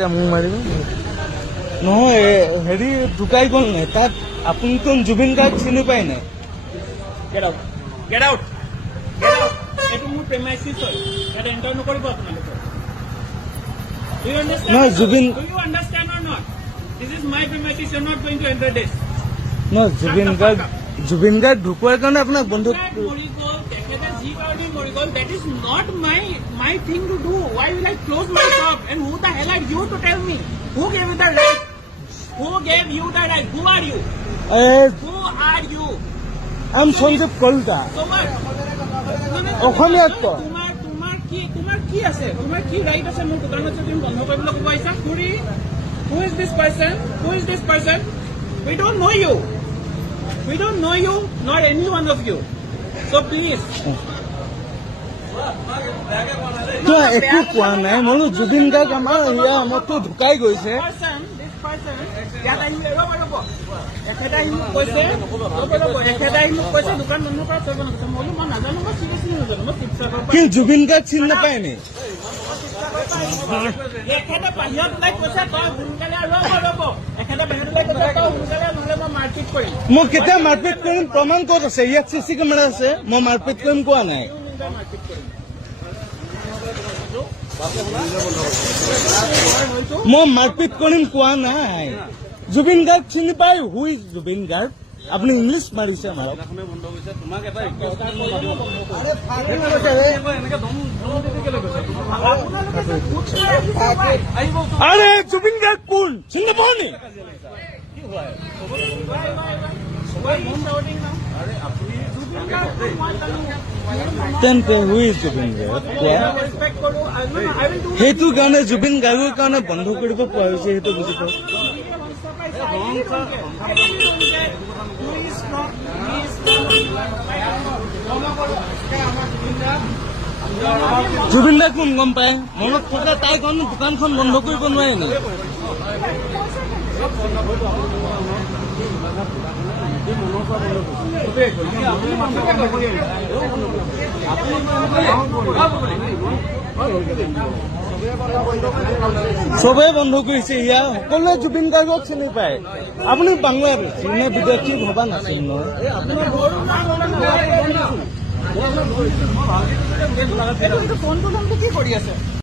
এতিয়া মোক মাৰিব নহয় হেৰি ঢুকাই গ'ল নাই তাত আপুনিতো জুবিন গাৰ্গ চিনি পাই নাই Get out. Get out. Get out. এইটো মোৰ প্ৰেমাইচিছ হয় ইয়াত এণ্টাৰ নকৰিব আপোনালোকে Do you understand? No, Zubin. Do you understand or not? This is my premises. You're not going to enter this. No, Zubeen Garg ঢুকোৱাৰ কাৰণে আপোনাক বন্ধু That is not my thing to do. Why will I close my shop? And who the hell are you to tell me? Who gave you the right? Who gave you the right? Who are you? Who are you? I'm Sanjeev Kalita অসমীয়াত ক তোমাৰ কি আছে তোমাৰ কি right আছে মোৰ দোকানত যদি বন্ধ কৰিবলৈ ক'ব আহিছা খুৰী Who is this person? We don't know you, not any one of you. So please. একো কোৱা নাই মই জুবিন গাৰ্গ আমাৰ আমাৰতো ঢুকাই গৈছে ইয়াত আহি এখেতে মোক কৈছে দোকান বন্ধ কৰা চব কৈছে মই নাজানো মই চিৰিয়াছলি নাজানো মই শিৱসাগৰ কি জুবিন গাৰ্গ চিনি নাপায় নি এখেতে বাহিৰত ওলাই কৈছে তই সোনকালে ৰ'ব এখেতে বাহিৰত ওলাই কৈছে তই সোনকালে নহ'লে মই মাৰপিট কৰিম মই কেতিয়া মাৰপিট কৰিম প্ৰমাণ ক'ত আছে ইয়াত চিচি কেমেৰা আছে মই মাৰপিট কৰিম কোৱা নাই মই মাৰপিট কৰিম কোৱা নাই জুবিন গাৰ্গ চিনি পাই হু ইজ জুবিন গাৰ্গ আপুনি ইংলিছ মাৰিছে মাৰক আৰে জুবিন গাৰ্গ কোন চিনি নাপাওঁ নি তেন্তে হু ইজ জুবিন গাৰ্গ সেইটো কাৰণে জুবিন গাৰ্গৰ কাৰণে বন্ধ কৰিব পোৱা হৈছে সেইটো বুজি পাওঁ জুবিন দা কোন গম পায় মনত থকা তাই কাৰণে দোকানখন বন্ধ কৰিব নোৱাৰে নেকি চবে বন্ধ কৰিছে ইয়াৰ সকলোৱে জুবিন গাৰ্গক চিনি পায় আপুনি বাংলাদেশী নে বিদেশী ভবা নাছিল নহয় ফোনটো কি কৰি আছে